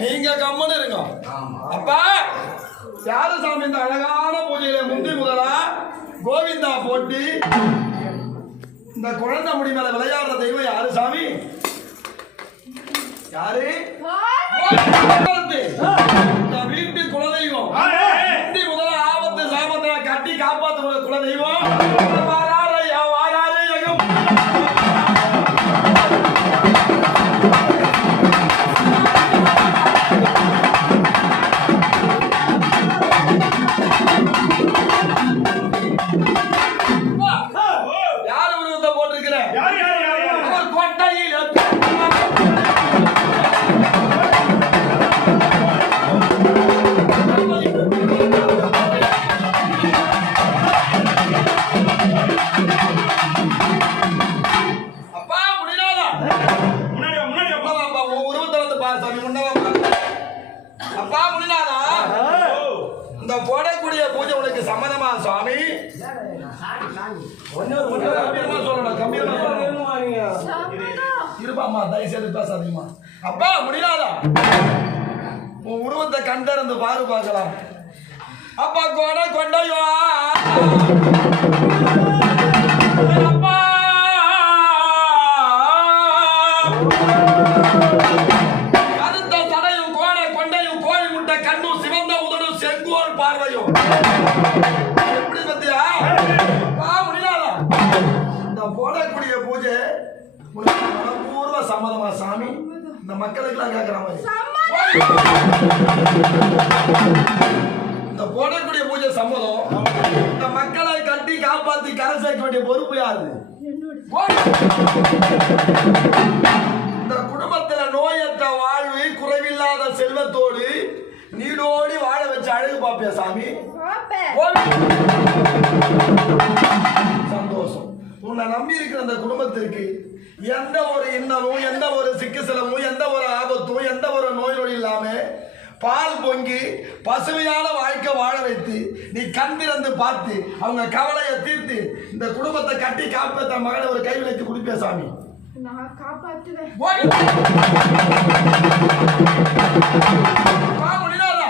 நீங்க கம்மனு இருங்க. அப்பா யாரு சாமி இந்த அழகான பூஜையில முந்தி முதலா கோவிந்தா போட்டி இந்த குழந்தை முடி மேல விளையாடுற தெய்வம் யாரு சாமி? யாரு? இந்த வீட்டு குலதெய்வம். முந்தி முதல ஆபத்து சாபத்தை கட்டி காப்பாற்ற குலதெய்வம். இந்த போடக்கூடிய பூஜை உனக்கு சம்மதமா சுவாமி? இருப்பாமா, தயவுசெய்து பேசாதீங்கம்மா. அப்பா முடியாதா? உன் உருவத்தை கண்டிருந்து பாரு பார்க்கலாம். அப்பா கொடை கொண்டையோ அப்பா கருத்த தடையும் கோடை கொண்டையும் கோழி முட்டை கண்ணும் சிவந்த உதடும் செங்கோல் பார்வையும் எப்படி பத்தியா? முடியாதா? இந்த போடக்கூடிய பூஜை மனப்பூர்வ சம்மதமா சாமி? இந்த மக்களுக்கெல்லாம் கேட்கிற மாதிரி இந்த போடக்கூடிய பூஜை சம்மதம். இந்த மக்களை கட்டி காப்பாத்தி கரை சேர்க்க வேண்டிய பொறுப்பு யாரு? இந்த குடும்பத்துல நோயற்ற வாழ்வு, குறைவில்லாத செல்வத்தோடு நீடோடி வாழ வச்சு அழகு பாப்பியா சாமி? சந்தோஷம். உன்னை நம்பி இருக்கிற அந்த குடும்பத்திற்கு எந்த ஒரு இன்னமும், எந்த ஒரு சிக்கு செலவும், எந்த ஒரு ஆபத்தும், எந்த ஒரு நோய் நொடி இல்லாம பால் பொங்கி பசுமையான வாழ்க்கை வாழ வைத்து நீ கண் திறந்து பார்த்து அவங்க கவலையை தீர்த்து இந்த குடும்பத்தை கட்டி காப்பாற்ற மகனை ஒரு கை விலைக்கு குடிப்பே சாமி. நான் காப்பாத்துவேன். முடியாதா?